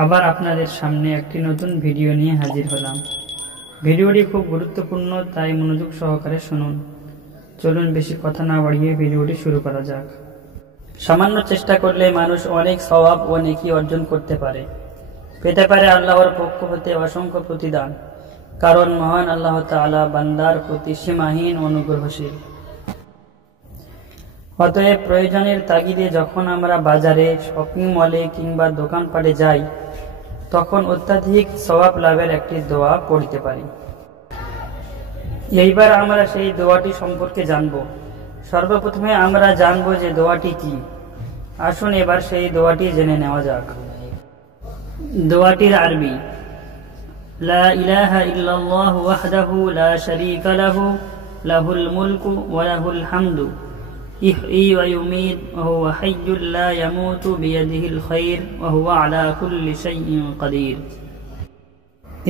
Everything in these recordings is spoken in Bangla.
আবার আপনাদের সামনে একটি নতুন ভিডিও নিয়ে হাজির হলাম। ভিডিওটি খুব গুরুত্বপূর্ণ, তাই মনোযোগ সহকারে শুনুন। চলুন বেশি কথা না বাড়িয়ে ভিডিওটি শুরু করা যাক। সামান্য চেষ্টা করলে মানুষ অনেক সওয়াব ও নেকি অর্জন করতে পারে, পেতে পারে আল্লাহর পক্ষ হতে অসংখ্য প্রতিদান, কারণ মহান আল্লাহ তাআলা বান্দার প্রতি সীমাহীন অনুগ্রহশীল। অতএব প্রয়োজনের তাগিদে যখন আমরা বাজারে, শপিং মলে কিংবা দোকানপাটে যাই, তখন অত্যাধিক সওয়াব লাভের একটি দোয়া পড়তে পারি। এইবার আমরা সেই দোয়াটি সম্পর্কে জানব। সর্বপ্রথমে আমরা জানব যে দোয়াটি কি। আসুন এবার সেই দোয়াটি জেনে নেওয়া যাক। দোয়াটির আরবি: লা ইলাহা ইল্লাল্লাহু ওয়াহদাহু লা শারীকা লাহু লাহুল মুলকু ওয়া লাহুল হামদু ইহয়ি ওয়া ইউমীত ওয়া হুয়া হাইয়্যুল লা ইয়ামুতু বিয়াদিহিল খায়র ওয়া হুয়া আলা কুল্লি শাইইন কাদির।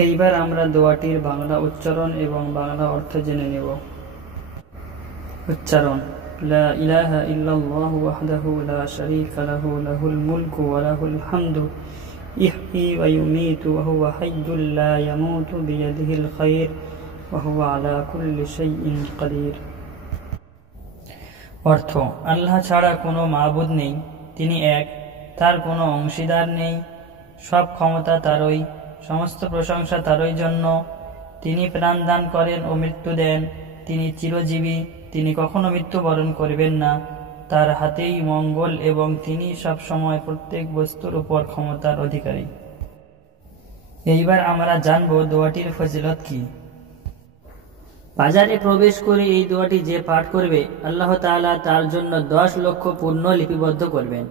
এইবার আমরা দোয়াটির বাংলা উচ্চারণ এবং বাংলা অর্থ জেনে নেব। উচ্চারণ: লা ইলাহা ইল্লাল্লাহু ওয়াহদাহু লা শারীকা লাহু লাহুল মুলকু ওয়া লাহুল হামদু ইহয়ি ওয়া ইউমীতু ওয়া হুয়া হাইয়্যুল লা ইয়ামুতু বিয়াদিহিল খায়র ওয়া হুয়া আলা কুল্লি শাইইন কাদির। অর্থ: আল্লাহ ছাড়া কোনো মাবুদ নেই, তিনি এক, তার কোনো অংশীদার নেই, সব ক্ষমতা তারই, সমস্ত প্রশংসা তারই জন্য। তিনি প্রাণ দান করেন ও মৃত্যু দেন, তিনি চিরজীবী, তিনি কখনো মৃত্যুবরণ করবেন না, তার হাতেই মঙ্গল এবং তিনি সব সময় প্রত্যেক বস্তুর উপর ক্ষমতার অধিকারী। এইবার আমরা জানব দোয়াটির ফজিলত কি। বাজারে প্রবেশ করে এই দোয়াটি যে পাঠ করবে, আল্লাহ তাআলা তার জন্য 10 লক্ষ পুণ্য লিপিবদ্ধ করবেন,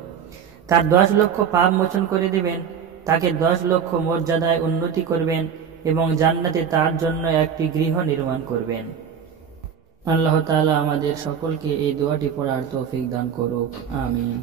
তার 10 লক্ষ পাপ মোচন করে দেবেন, তাকে 10 লক্ষ মর্যাদায় উন্নতি করবেন এবং জান্নাতে তার জন্য একটি গৃহ নির্মাণ করবেন। আল্লাহ তাআলা আমাদের সকলকে এই দোয়াটি পড়ার তৌফিক দান করুক। আমিন।